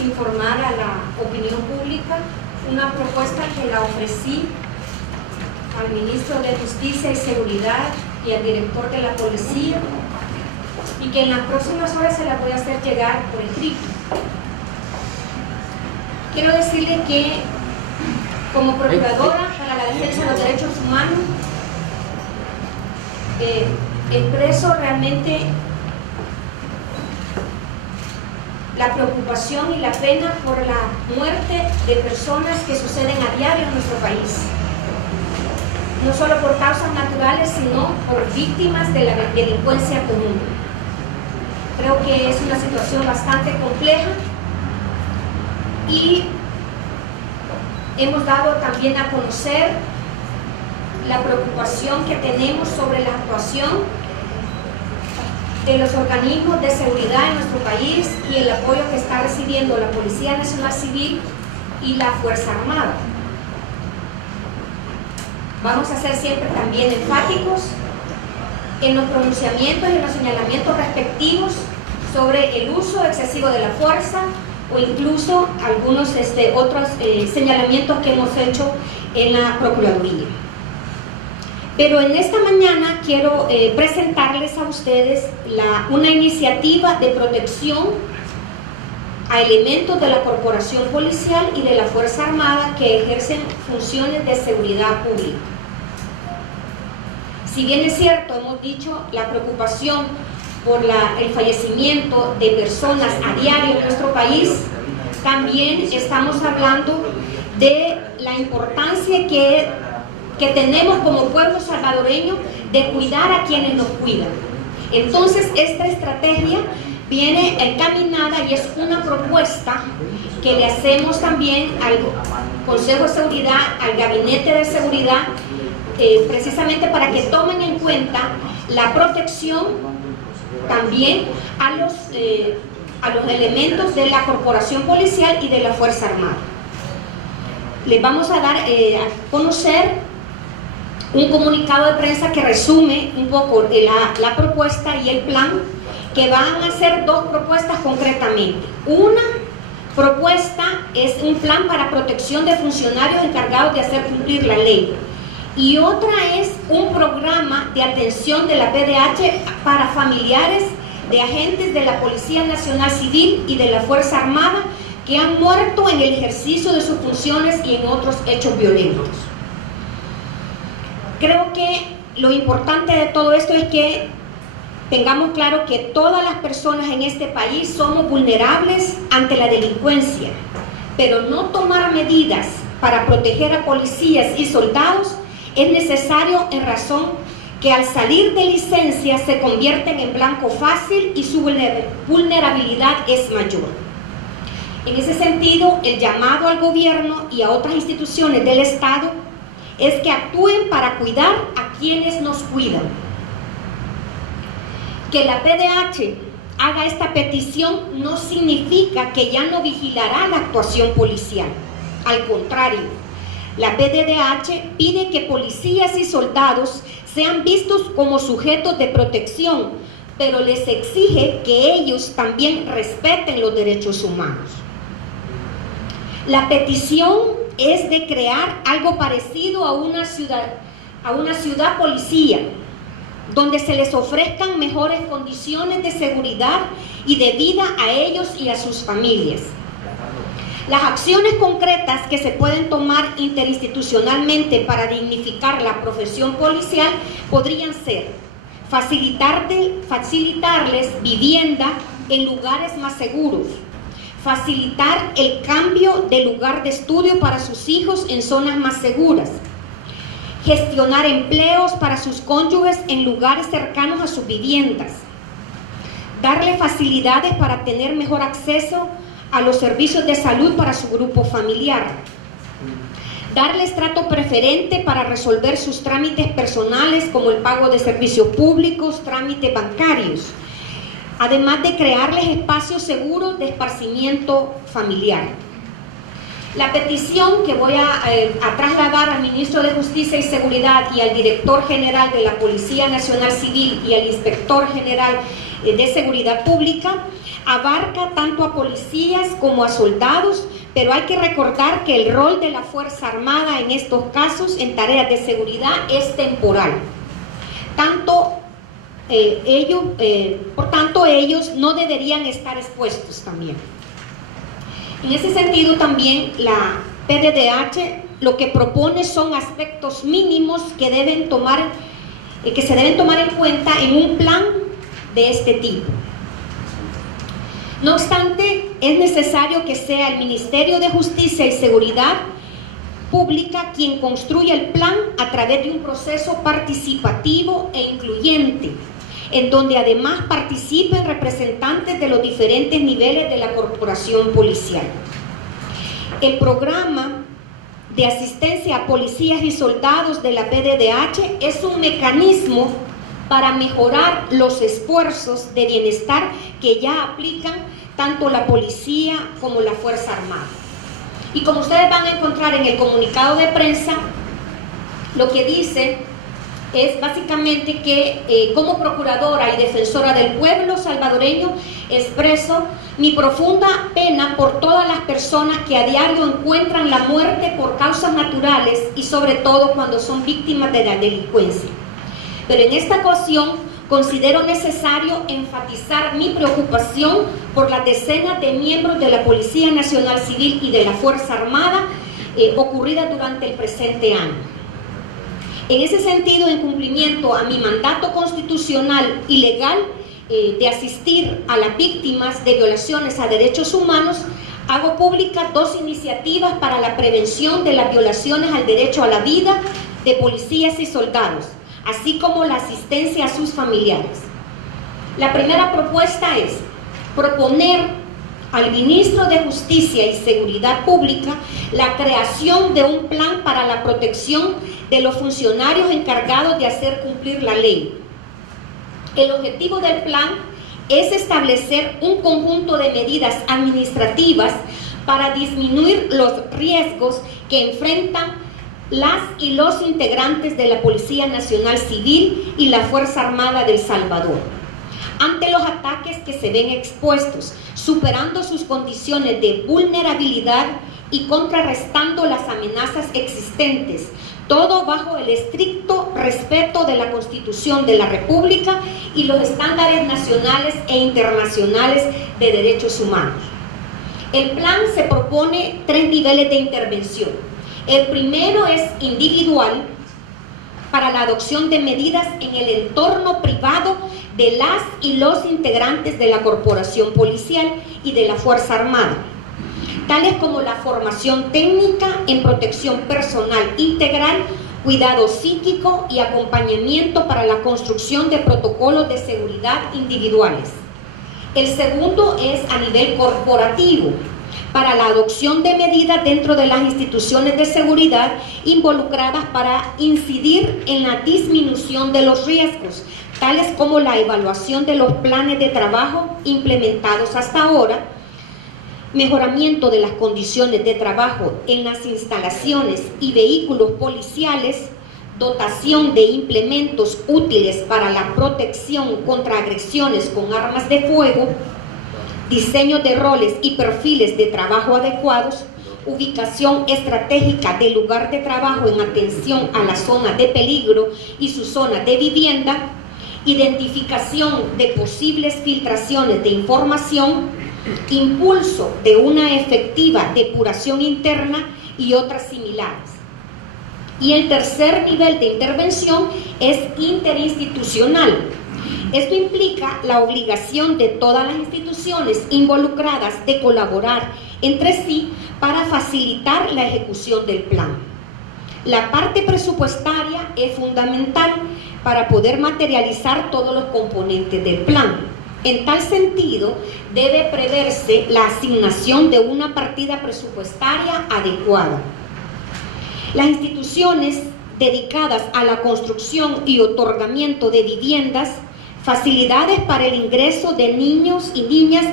informar a la opinión pública una propuesta que la ofrecí al ministro de Justicia y Seguridad y al director de la policía, y que en las próximas horas se la voy a hacer llegar por escrito. Quiero decirle que como procuradora para la defensa de los derechos humanos expreso realmente la preocupación y la pena por la muerte de personas que suceden a diario en nuestro país, no solo por causas naturales, sino por víctimas de la delincuencia común. Creo que es una situación bastante compleja y hemos dado también a conocer la preocupación que tenemos sobre la actuación de los organismos de seguridad en nuestro país y el apoyo que está recibiendo la Policía Nacional Civil y la Fuerza Armada. Vamos a ser siempre también enfáticos en los pronunciamientos y en los señalamientos respectivos sobre el uso excesivo de la fuerza o incluso algunos otros señalamientos que hemos hecho en la Procuraduría. Pero en esta mañana quiero presentarles a ustedes una iniciativa de protección a elementos de la Corporación Policial y de la Fuerza Armada que ejercen funciones de seguridad pública. Si bien es cierto, hemos dicho la preocupación por el fallecimiento de personas a diario en nuestro país, también estamos hablando de la importancia que tenemos como pueblo salvadoreño de cuidar a quienes nos cuidan. Entonces, esta estrategia viene encaminada y es una propuesta que le hacemos también al Consejo de Seguridad, al Gabinete de Seguridad, precisamente para que tomen en cuenta la protección también a los elementos de la Corporación Policial y de la Fuerza Armada. Les vamos a dar a conocer un comunicado de prensa que resume un poco la propuesta y el plan, que van a ser dos propuestas concretamente. Una propuesta es un plan para protección de funcionarios encargados de hacer cumplir la ley, y otra es un programa de atención de la PDH para familiares de agentes de la Policía Nacional Civil y de la Fuerza Armada que han muerto en el ejercicio de sus funciones y en otros hechos violentos. Creo que lo importante de todo esto es que tengamos claro que todas las personas en este país somos vulnerables ante la delincuencia, pero no tomar medidas para proteger a policías y soldados es necesario en razón que al salir de licencia se convierten en blanco fácil y su vulnerabilidad es mayor. En ese sentido, el llamado al gobierno y a otras instituciones del Estado es que actúen para cuidar a quienes nos cuidan. Que la PDH haga esta petición no significa que ya no vigilará la actuación policial. Al contrario, la PDH pide que policías y soldados sean vistos como sujetos de protección, pero les exige que ellos también respeten los derechos humanos. La petición es de crear algo parecido a una ciudad policía, donde se les ofrezcan mejores condiciones de seguridad y de vida a ellos y a sus familias. Las acciones concretas que se pueden tomar interinstitucionalmente para dignificar la profesión policial podrían ser facilitarles vivienda en lugares más seguros, facilitar el cambio de lugar de estudio para sus hijos en zonas más seguras, gestionar empleos para sus cónyuges en lugares cercanos a sus viviendas, darle facilidades para tener mejor acceso a los servicios de salud para su grupo familiar, darles trato preferente para resolver sus trámites personales como el pago de servicios públicos, trámites bancarios, además de crearles espacios seguros de esparcimiento familiar. La petición que voy a trasladar al Ministro de Justicia y Seguridad y al Director General de la Policía Nacional Civil y al Inspector General de Seguridad Pública abarca tanto a policías como a soldados, pero hay que recordar que el rol de la Fuerza Armada en estos casos, en tareas de seguridad, es temporal. Por tanto, ellos no deberían estar expuestos también. En ese sentido, también la PDDH lo que propone son aspectos mínimos que se deben tomar en cuenta en un plan de este tipo. No obstante, es necesario que sea el Ministerio de Justicia y Seguridad Pública quien construya el plan a través de un proceso participativo e incluyente, en donde además participen representantes de los diferentes niveles de la corporación policial. El programa de asistencia a policías y soldados de la PDDH es un mecanismo para mejorar los esfuerzos de bienestar que ya aplican tanto la policía como la Fuerza Armada. Y como ustedes van a encontrar en el comunicado de prensa, lo que dice es básicamente que como procuradora y defensora del pueblo salvadoreño expreso mi profunda pena por todas las personas que a diario encuentran la muerte por causas naturales y sobre todo cuando son víctimas de la delincuencia. Pero en esta ocasión considero necesario enfatizar mi preocupación por las decenas de miembros de la Policía Nacional Civil y de la Fuerza Armada ocurridas durante el presente año. En ese sentido, en cumplimiento a mi mandato constitucional y legal de asistir a las víctimas de violaciones a derechos humanos, hago públicas 2 iniciativas para la prevención de las violaciones al derecho a la vida de policías y soldados, así como la asistencia a sus familiares. La primera propuesta es proponer al Ministro de Justicia y Seguridad Pública la creación de un plan para la protección de los funcionarios encargados de hacer cumplir la ley. El objetivo del plan es establecer un conjunto de medidas administrativas para disminuir los riesgos que enfrentan las y los integrantes de la Policía Nacional Civil y la Fuerza Armada de El Salvador ante los ataques que se ven expuestos, superando sus condiciones de vulnerabilidad y contrarrestando las amenazas existentes, todo bajo el estricto respeto de la Constitución de la República y los estándares nacionales e internacionales de derechos humanos. El plan se propone 3 niveles de intervención. El primero es individual, para la adopción de medidas en el entorno privado de las y los integrantes de la corporación policial y de la Fuerza Armada, tales como la formación técnica en protección personal integral, cuidado psíquico y acompañamiento para la construcción de protocolos de seguridad individuales. El segundo es a nivel corporativo, para la adopción de medidas dentro de las instituciones de seguridad involucradas para incidir en la disminución de los riesgos, tales como la evaluación de los planes de trabajo implementados hasta ahora, mejoramiento de las condiciones de trabajo en las instalaciones y vehículos policiales, dotación de implementos útiles para la protección contra agresiones con armas de fuego, diseño de roles y perfiles de trabajo adecuados, ubicación estratégica del lugar de trabajo en atención a la zona de peligro y su zona de vivienda, identificación de posibles filtraciones de información, impulso de una efectiva depuración interna y otras similares. Y el tercer nivel de intervención es interinstitucional. Esto implica la obligación de todas las instituciones involucradas de colaborar entre sí para facilitar la ejecución del plan. La parte presupuestaria es fundamental para poder materializar todos los componentes del plan. En tal sentido, debe preverse la asignación de una partida presupuestaria adecuada. Las instituciones dedicadas a la construcción y otorgamiento de viviendas, facilidades para el ingreso de niños y niñas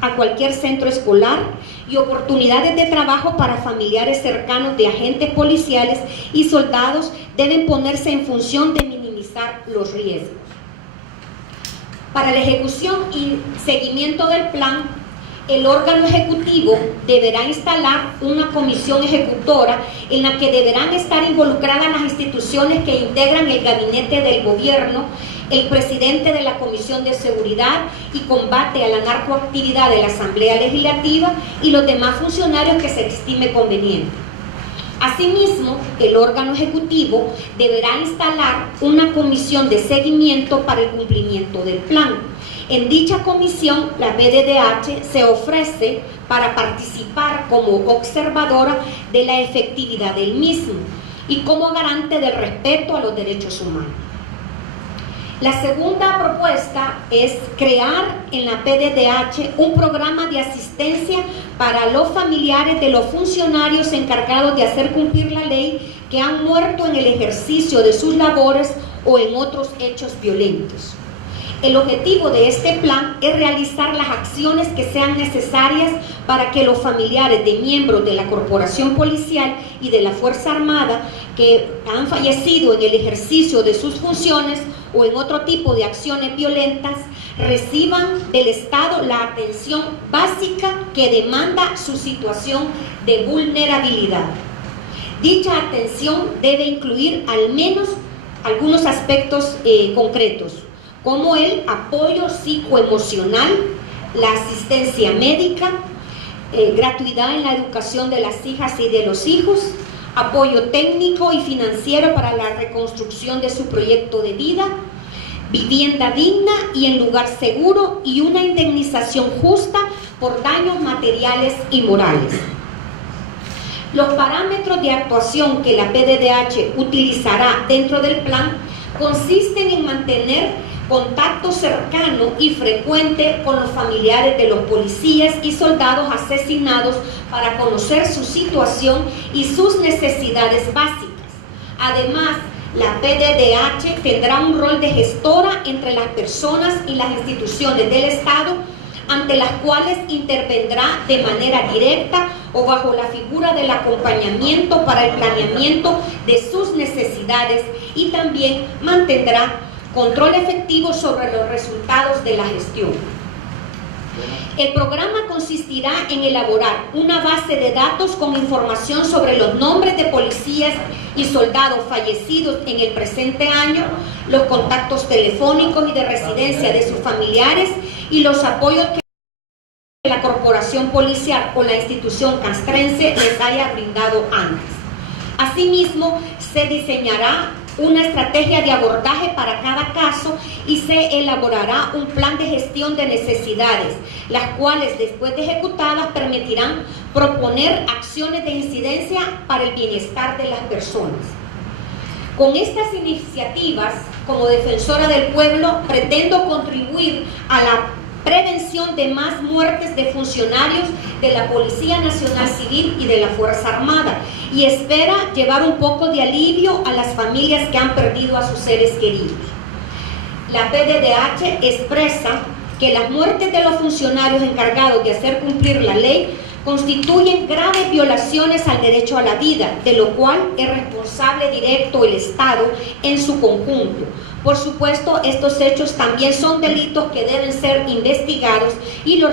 a cualquier centro escolar y oportunidades de trabajo para familiares cercanos de agentes policiales y soldados deben ponerse en función de minimizar los riesgos. Para la ejecución y seguimiento del plan, el órgano ejecutivo deberá instalar una comisión ejecutora en la que deberán estar involucradas las instituciones que integran el gabinete del gobierno, el presidente de la Comisión de Seguridad y Combate a la Narcoactividad de la Asamblea Legislativa y los demás funcionarios que se estime conveniente. Asimismo, el órgano ejecutivo deberá instalar una comisión de seguimiento para el cumplimiento del plan. En dicha comisión, la PDDH se ofrece para participar como observadora de la efectividad del mismo y como garante del respeto a los derechos humanos. La segunda propuesta es crear en la PDDH un programa de asistencia para los familiares de los funcionarios encargados de hacer cumplir la ley que han muerto en el ejercicio de sus labores o en otros hechos violentos. El objetivo de este plan es realizar las acciones que sean necesarias para que los familiares de miembros de la corporación policial y de la Fuerza Armada que han fallecido en el ejercicio de sus funciones o en otro tipo de acciones violentas reciban del Estado la atención básica que demanda su situación de vulnerabilidad. Dicha atención debe incluir al menos algunos aspectos concretos, como el apoyo psicoemocional, la asistencia médica, gratuidad en la educación de las hijas y de los hijos, apoyo técnico y financiero para la reconstrucción de su proyecto de vida, vivienda digna y en lugar seguro y una indemnización justa por daños materiales y morales. Los parámetros de actuación que la PDDH utilizará dentro del plan consisten en mantener contacto cercano y frecuente con los familiares de los policías y soldados asesinados para conocer su situación y sus necesidades básicas. Además, la PDDH tendrá un rol de gestora entre las personas y las instituciones del Estado ante las cuales intervendrá de manera directa o bajo la figura del acompañamiento para el planeamiento de sus necesidades y también mantendrá control efectivo sobre los resultados de la gestión. El programa consistirá en elaborar una base de datos con información sobre los nombres de policías y soldados fallecidos en el presente año, los contactos telefónicos y de residencia de sus familiares y los apoyos que la corporación policial o la institución castrense les haya brindado antes. Asimismo, se diseñará una estrategia de abordaje para cada caso y se elaborará un plan de gestión de necesidades, las cuales después de ejecutadas permitirán proponer acciones de incidencia para el bienestar de las personas. Con estas iniciativas, como defensora del pueblo, pretendo contribuir a la prevención de más muertes de funcionarios de la Policía Nacional Civil y de la Fuerza Armada y espera llevar un poco de alivio a las familias que han perdido a sus seres queridos. La PDDH expresa que las muertes de los funcionarios encargados de hacer cumplir la ley constituyen graves violaciones al derecho a la vida, de lo cual es responsable directo el Estado en su conjunto. Por supuesto, estos hechos también son delitos que deben ser investigados y los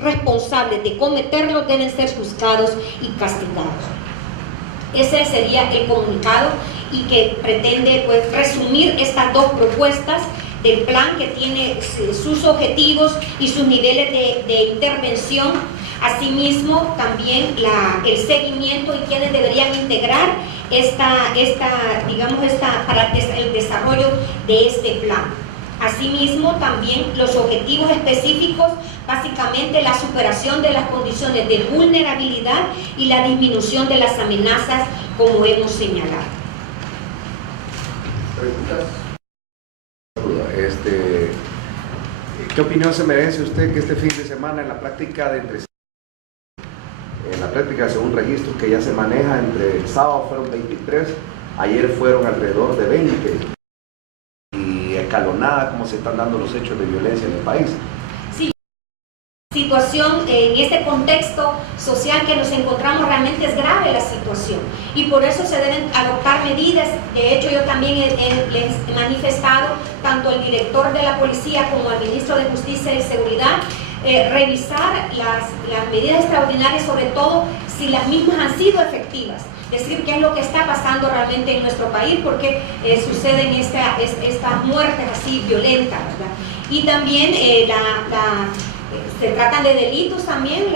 responsables de cometerlos deben ser juzgados y castigados. Ese sería el comunicado y que pretende resumir estas dos propuestas del plan que tiene sus objetivos y sus niveles de intervención. Asimismo, también el seguimiento y quienes deberían integrar para el desarrollo de este plan. Asimismo, también los objetivos específicos, básicamente la superación de las condiciones de vulnerabilidad y la disminución de las amenazas, como hemos señalado. ¿Qué opinión se merece usted que este fin de semana en la práctica según registros que ya se maneja, entre el sábado fueron 23, ayer fueron alrededor de 20, y escalonada como se están dando los hechos de violencia en el país? Sí, situación, en este contexto social que nos encontramos, realmente es grave la situación y por eso se deben adoptar medidas. De hecho, yo también les he manifestado tanto al director de la policía como al ministro de Justicia y Seguridad revisar las medidas extraordinarias, sobre todo si las mismas han sido efectivas, decir qué es lo que está pasando realmente en nuestro país, porque suceden estas muertes así violentas, ¿verdad? Y también se tratan de delitos también,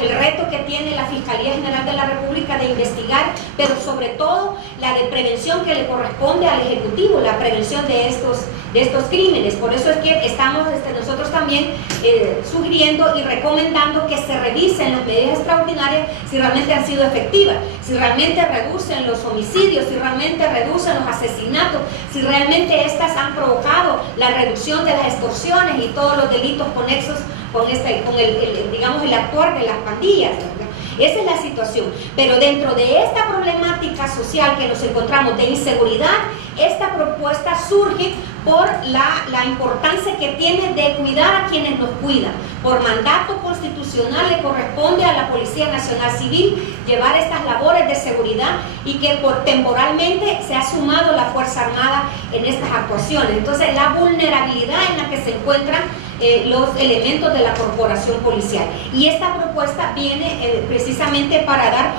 el reto que tiene la Fiscalía General de la República de investigar, pero sobre todo la de prevención que le corresponde al Ejecutivo, la prevención de estos crímenes. Por eso es que estamos nosotros también sugiriendo y recomendando que se revisen las medidas extraordinarias si realmente han sido efectivas, si realmente reducen los homicidios, si realmente reducen los asesinatos, si realmente estas han provocado la reducción de las extorsiones y todos los delitos conexos con el actuar de las pandillas, ¿verdad? Esa es la situación. Pero dentro de esta problemática social que nos encontramos de inseguridad, esta propuesta surge por la importancia que tiene de cuidar a quienes nos cuidan. Por mandato constitucional le corresponde a la Policía Nacional Civil llevar estas labores de seguridad y que temporalmente se ha sumado la Fuerza Armada en estas actuaciones. Entonces, la vulnerabilidad en la que se encuentran los elementos de la corporación policial. Y esta propuesta viene precisamente para dar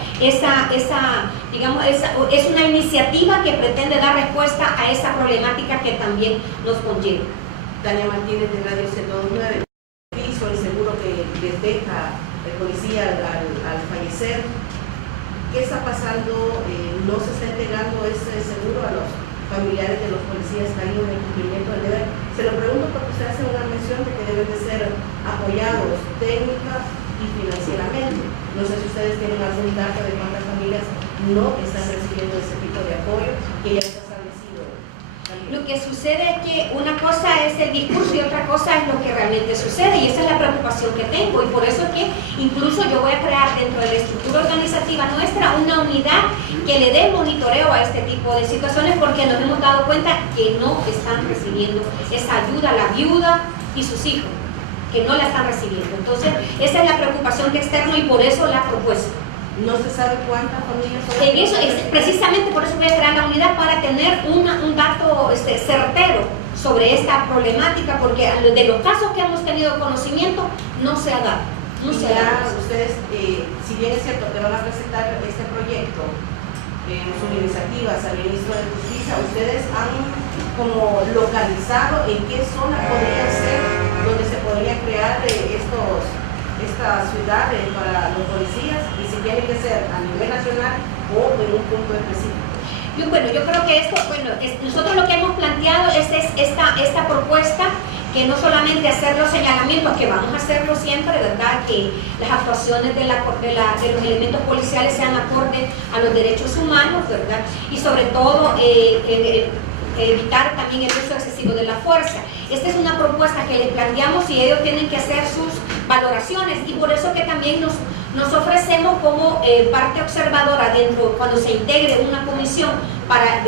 es una iniciativa que pretende dar respuesta a esa problemática que también nos conlleva. Tania Martínez de Radio 109. El seguro que les deja el policía al fallecer, ¿qué está pasando? ¿No se está entregando ese seguro a los familiares de los policías caídos en el cumplimiento del deber? Se lo pregunto porque usted hace una mención de que deben de ser apoyados técnica y financieramente. No sé si ustedes tienen algún dato de cuántas familias no están recibiendo ese tipo de apoyo que ya está establecido. Lo que sucede es que una cosa es el discurso y otra cosa es lo que realmente sucede, y esa es la preocupación que tengo, y por eso es que incluso yo voy a crear dentro de la estructura organizativa nuestra una unidad que le dé monitoreo a este tipo de situaciones, porque nos hemos dado cuenta que no están recibiendo esa ayuda, la viuda y sus hijos, que no la están recibiendo. Entonces esa es la preocupación que externo, y por eso la propuesta. No se sabe cuántas familias son. En eso, precisamente por eso voy a crear la unidad, para tener un dato certero sobre esta problemática, porque de los casos que hemos tenido conocimiento no se ha dado. Ustedes, si bien es cierto que van a presentar este proyecto, sus iniciativas al ministro de Justicia, ustedes han como localizado en qué zona podría ser donde se podría crear estas ciudades para los policías, y si tiene que ser a nivel nacional o en un punto específico. Yo creo que nosotros lo que hemos planteado es esta propuesta, que no solamente hacer los señalamientos, que vamos a hacerlo siempre, ¿verdad? Que las actuaciones de los elementos policiales sean acorde a los derechos humanos, ¿verdad? Y sobre todo evitar también el uso excesivo de la fuerza. Esta es una propuesta que les planteamos y ellos tienen que hacer sus valoraciones, y por eso que también nos ofrecemos como parte observadora cuando se integre una comisión para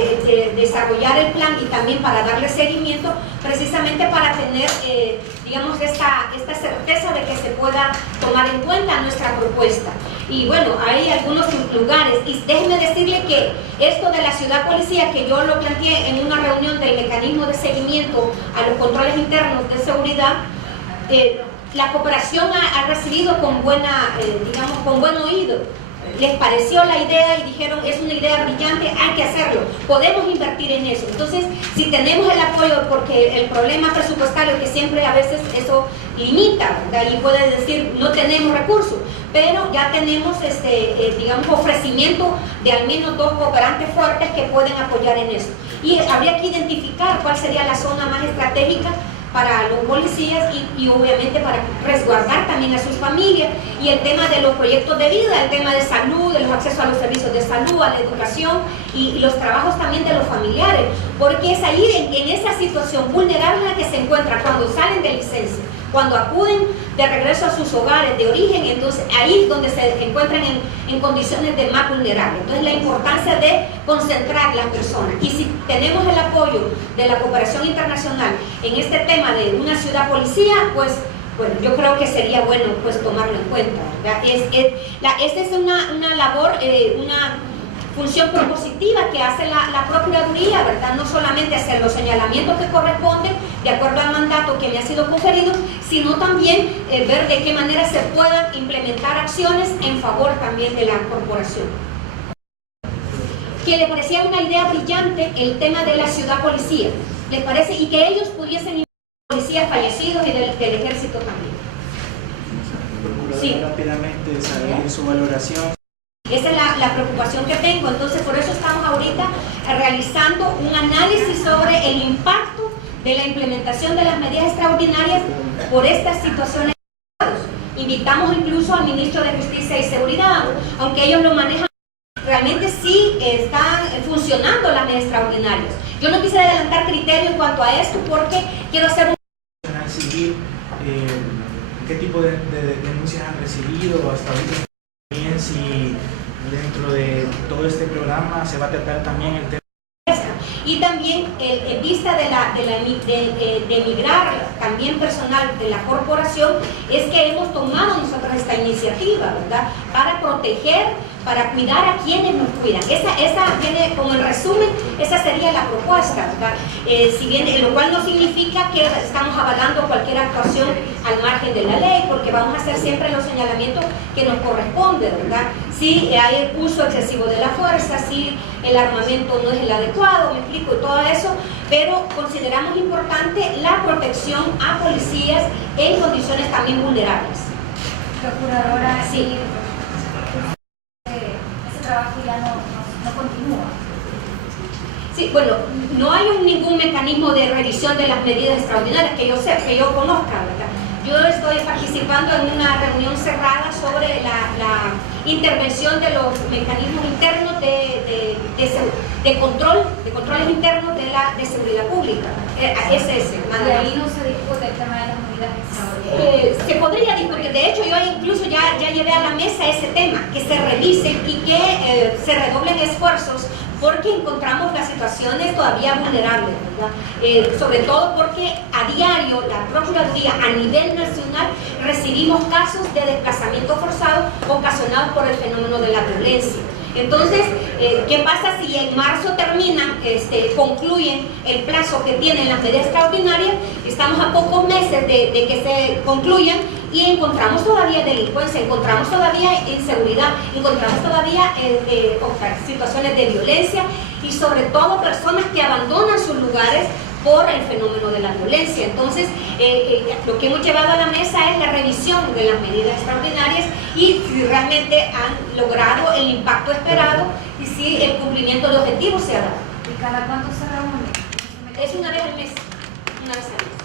desarrollar el plan y también para darle seguimiento, precisamente para tener esta certeza de que se pueda tomar en cuenta nuestra propuesta. Y bueno, hay algunos lugares, y déjenme decirle que esto de la ciudad policía, que yo lo planteé en una reunión del mecanismo de seguimiento a los controles internos de seguridad, la cooperación ha recibido con buen oído. Les pareció la idea y dijeron, es una idea brillante, hay que hacerlo, podemos invertir en eso. Entonces, si tenemos el apoyo, porque el problema presupuestario, que siempre a veces eso limita, ¿verdad? Y puede decir, no tenemos recursos, pero ya tenemos ofrecimiento de al menos 2 cooperantes fuertes que pueden apoyar en eso. Y habría que identificar cuál sería la zona más estratégica para los policías y obviamente para resguardar también a sus familias, y el tema de los proyectos de vida, el tema de salud, de los accesos a los servicios de salud, a la educación y los trabajos también de los familiares, porque es ahí en esa situación vulnerable en la que se encuentran cuando salen de licencia, cuando acuden de regreso a sus hogares de origen. Entonces ahí es donde se encuentran en condiciones de más vulnerables. Entonces la importancia de concentrar las personas, y si tenemos el apoyo de la cooperación internacional en este tema de una ciudad policía, pues bueno, yo creo que sería bueno pues tomarlo en cuenta, ¿verdad? Esta es una labor, una función propositiva que hace la Procuraduría, ¿verdad? No solamente hacer los señalamientos que corresponden de acuerdo al mandato que me ha sido conferido, sino también ver de qué manera se puedan implementar acciones en favor también de la corporación. Que le parecía una idea brillante el tema de la ciudad policía, ¿les parece? Y que ellos pudiesen ir policías fallecidos y del ejército también. Sí. Rápidamente saber su valoración. Esa es la preocupación que tengo, entonces por eso estamos ahorita realizando un análisis sobre el impacto de la implementación de las medidas extraordinarias por estas situaciones. Invitamos incluso al ministro de Justicia y Seguridad, aunque ellos lo manejan, realmente sí están funcionando las medidas extraordinarias. Yo no quisiera adelantar criterio en cuanto a esto porque quiero hacer un... Civil, ¿qué tipo de denuncias han recibido hasta ahorita? También si dentro de todo este programa se va a tratar también el tema. Y también en vista de migrar también personal de la corporación, es que hemos tomado nosotros esta iniciativa, ¿verdad? Para proteger, para cuidar a quienes nos cuidan. Esa viene como en resumen, esa sería la propuesta, ¿verdad? Si bien, lo cual no significa que estamos avalando cualquier actuación al margen de la ley, porque vamos a hacer siempre los señalamientos que nos corresponden, ¿verdad? Si hay uso excesivo de la fuerza, si el armamento no es el adecuado, me explico, y todo eso, pero consideramos importante la protección a policías en condiciones también vulnerables. Procuradora, sí. Ese trabajo ya no continúa. Sí, bueno, no hay ningún mecanismo de revisión de las medidas extraordinarias que yo sé, que yo conozca, ¿verdad? Yo estoy participando en una reunión cerrada sobre la intervención de los mecanismos internos de controles internos de seguridad pública. Ese es y ahí no se discute el tema de las medidas extraordinarias. Se podría discutir, de hecho yo incluso ya llevé a la mesa ese tema, que se revisen y que se redoblen esfuerzos porque encontramos las situaciones todavía vulnerables, ¿verdad? Sobre todo porque a diario la Procuraduría a nivel nacional recibimos casos de desplazamiento forzado ocasionados por el fenómeno de la violencia. Entonces, ¿qué pasa si en marzo terminan, concluyen el plazo que tienen las medidas extraordinarias? Estamos a pocos meses de que se concluyan y encontramos todavía delincuencia, encontramos todavía inseguridad, encontramos todavía situaciones de violencia y sobre todo personas que abandonan sus lugares por el fenómeno de la violencia. Entonces, lo que hemos llevado a la mesa es la revisión de las medidas extraordinarias y si realmente han logrado el impacto esperado y si el cumplimiento de objetivos se ha dado. ¿Y cada cuánto se reúne? Es una vez al mes. Una vez al mes.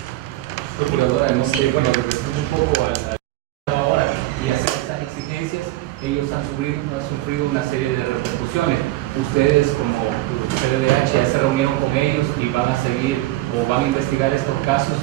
Procuradora, hemos regresando un poco a ahora y hacer estas exigencias, ellos han sufrido una serie de repercusiones. Ustedes como CDH ya se reunieron con ellos y van a seguir o van a investigar estos casos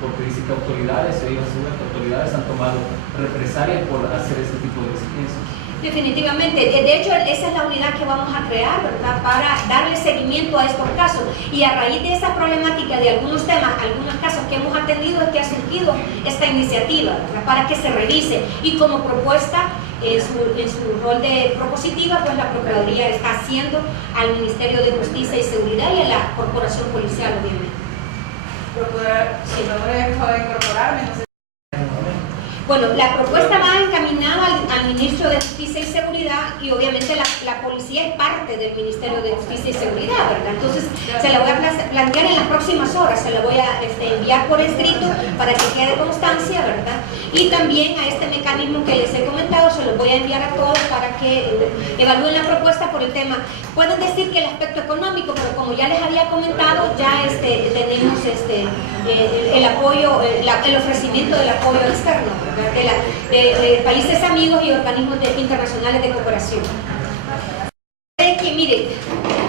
porque dicen que ellos aseguran que autoridades han tomado represalias por hacer este tipo de exigencias. Definitivamente, de hecho esa es la unidad que vamos a crear, ¿verdad? Para darle seguimiento a estos casos y a raíz de esa problemática de algunos temas, algunos casos que hemos atendido es que ha surgido esta iniciativa, ¿verdad? Para que se revise y como propuesta en su rol de propositiva, pues la Procuraduría está haciendo al Ministerio de Justicia y Seguridad y a la Corporación Policial, obviamente. Procuradora, acabo de incorporarme, no sé. Bueno, la propuesta va encaminada al Ministro de Justicia y Seguridad y obviamente la policía es parte del Ministerio de Justicia y Seguridad, ¿verdad? Entonces se la voy a plantear en las próximas horas, se la voy a enviar por escrito para que quede constancia, ¿verdad? Y también a este mecanismo que les he comentado se los voy a enviar a todos para que evalúen la propuesta por el tema. Pueden decir que el aspecto económico, pero como ya les había comentado, ya tenemos el apoyo, el ofrecimiento del apoyo externo, ¿verdad? De países amigos y organismos internacionales de cooperación. Que mire,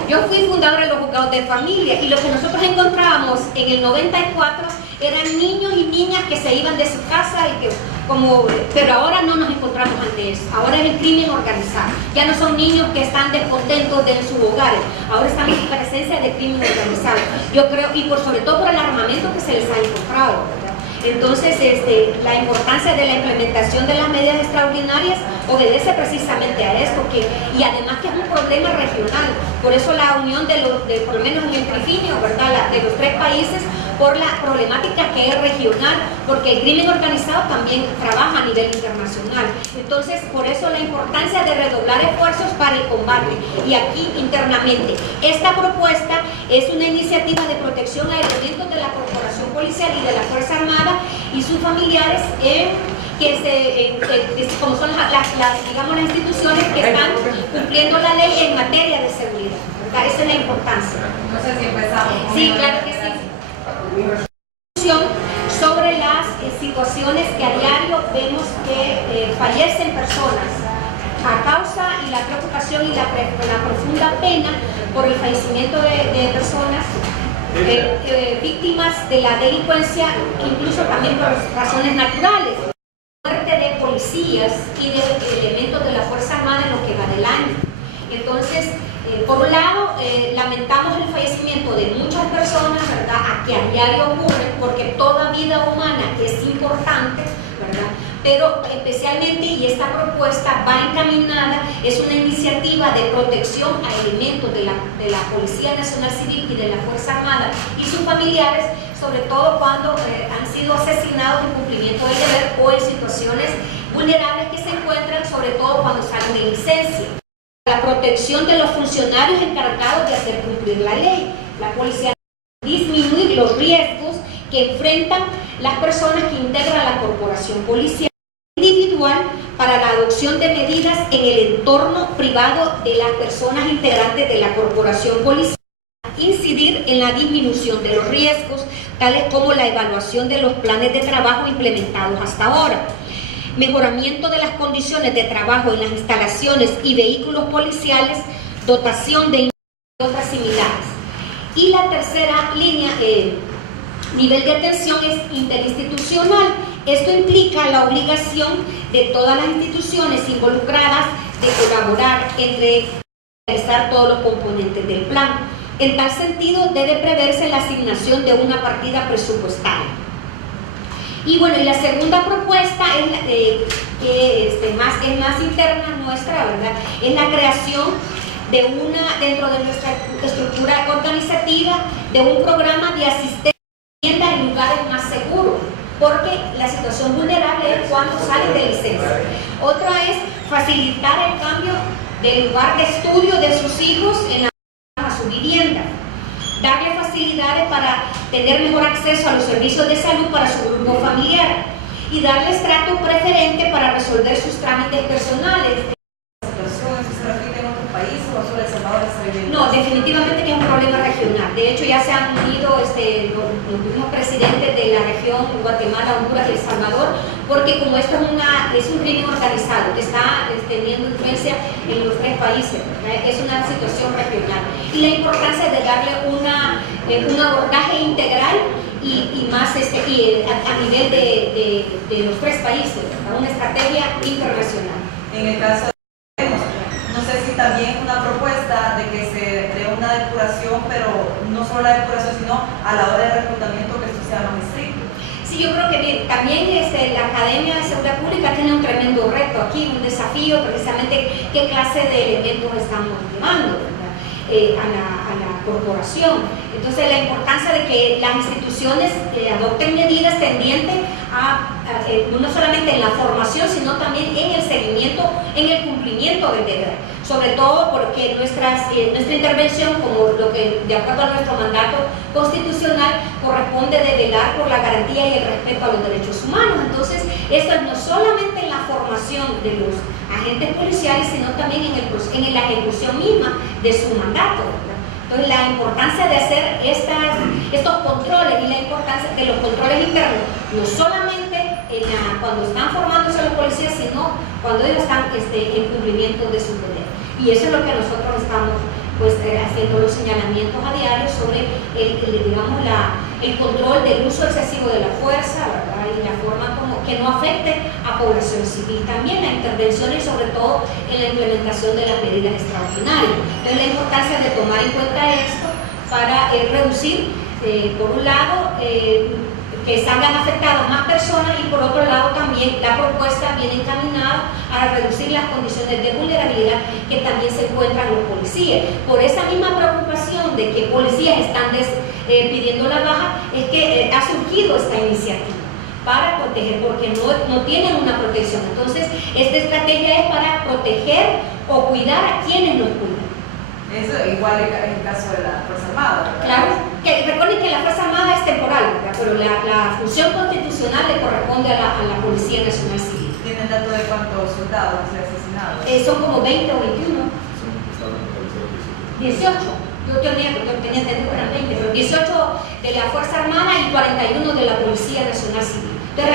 yo fui fundadora de los juzgados de familia y lo que nosotros encontrábamos en el 94 eran niños y niñas que se iban de su casa pero ahora no nos encontramos ante eso. Ahora es el crimen organizado. Ya no son niños que están descontentos de sus hogares. Ahora estamos en presencia de crimen organizado. Yo creo, y sobre todo por el armamento que se les ha encontrado, ¿verdad? Entonces, la importancia de la implementación de las medidas extraordinarias obedece precisamente a esto, y además que es un problema regional. Por eso la unión por lo menos en el trifinio, ¿verdad?, de los 3 países, por la problemática que es regional, porque el crimen organizado también trabaja a nivel internacional. Entonces, por eso la importancia de redoblar esfuerzos para el combate. Y aquí internamente, esta propuesta es una iniciativa de protección a elementos de la Corporación Policial y de la Fuerza Armada y sus familiares, como son digamos, las instituciones que están cumpliendo la ley en materia de seguridad, ¿verdad? Esa es la importancia. No sé si empezamos. Sí, claro que sí. Sobre las situaciones que a diario vemos que fallecen personas a causa y la preocupación y la profunda pena por el fallecimiento de personas víctimas de la delincuencia, incluso también por razones naturales. Muerte de policías y de elementos de la Fuerza Armada en lo que va del año. Entonces, por un lado, lamentamos el fallecimiento de muchas personas, ¿verdad?, a que a diario ocurre, porque toda vida humana es importante, ¿verdad? Pero especialmente, y esta propuesta va encaminada, es una iniciativa de protección a elementos de la Policía Nacional Civil y de la Fuerza Armada y sus familiares, sobre todo cuando han sido asesinados en cumplimiento del deber o en situaciones vulnerables que se encuentran, sobre todo cuando salen de licencia. La protección de los funcionarios encargados de hacer cumplir la ley. La policía disminuye los riesgos que enfrentan las personas que integran la corporación policial individual para la adopción de medidas en el entorno privado de las personas integrantes de la corporación policial, incidir en la disminución de los riesgos, tales como la evaluación de los planes de trabajo implementados hasta ahora, mejoramiento de las condiciones de trabajo en las instalaciones y vehículos policiales, dotación de y otras similares. Y la tercera línea, nivel de atención, es interinstitucional. Esto implica la obligación de todas las instituciones involucradas de colaborar entre realizar todos los componentes del plan. En tal sentido, debe preverse la asignación de una partida presupuestaria. Y bueno, y la segunda propuesta es más interna nuestra, ¿verdad? Es la creación dentro de nuestra estructura organizativa, de un programa de asistencia en lugares más seguros, porque la situación vulnerable es cuando salen de licencia. Otra es facilitar el cambio del lugar de estudio de sus hijos a su vivienda, darle facilidades para tener mejor acceso a los servicios de salud para su grupo familiar y darles trato preferente para resolver sus trámites personales. No, definitivamente que es un problema regional. De hecho, ya se han unido los mismos presidentes de la región Guatemala, Honduras y El Salvador, porque como esto es un crimen organizado que está teniendo influencia en los 3 países, ¿verdad? Es una situación regional. Y la importancia de darle un abordaje integral y más a nivel de los 3 países, ¿verdad? Una estrategia internacional. En el caso no sé si también una propuesta de que se dé una depuración, pero no solo la depuración, sino a la hora de reclutamiento que esto sea más estricto. Sí, yo creo que también la Academia de Seguridad Pública tiene un tremendo reto aquí, un desafío, precisamente qué clase de elementos estamos llevando, ¿verdad? A la corporación. Entonces, la importancia de que las instituciones adopten medidas tendientes no solamente en la formación, sino también en el seguimiento, en el cumplimiento del deber. Sobre todo porque nuestra intervención, como de acuerdo a nuestro mandato constitucional, corresponde de velar por la garantía y el respeto a los derechos humanos. Entonces, esto es no solamente en la formación de los agentes policiales, sino también en la ejecución misma de su mandato, ¿verdad? Entonces, la importancia de hacer estos controles y la importancia de los controles internos, no solamente cuando están formándose los policías, sino cuando ellos están en cumplimiento de sus deberes. Y eso es lo que nosotros estamos haciendo los señalamientos a diario sobre el control del uso excesivo de la fuerza, ¿verdad? Y la forma como que no afecte a población civil. También la intervención y sobre todo en la implementación de las medidas extraordinarias. Entonces, la importancia de tomar en cuenta esto para reducir, por un lado, que salgan afectadas más personas, y por otro lado también la propuesta viene encaminada a reducir las condiciones de vulnerabilidad que también se encuentran los policías. Por esa misma preocupación de que policías están pidiendo la baja, es que ha surgido esta iniciativa para proteger, porque no tienen una protección. Entonces, esta estrategia es para proteger o cuidar a quienes nos cuidan. Eso igual en el caso de la Fuerza Armada, ¿verdad? Claro, que recuerden que la Fuerza Armada es temporal, ¿verdad? Pero la función constitucional le corresponde a la Policía Nacional Civil. ¿Tienen dato de cuántos soldados han sido asesinados? Son como 20 o 21. 18. Yo tenía entendido que eran 20, pero 18 de la Fuerza Armada y 41 de la Policía Nacional Civil. Entonces,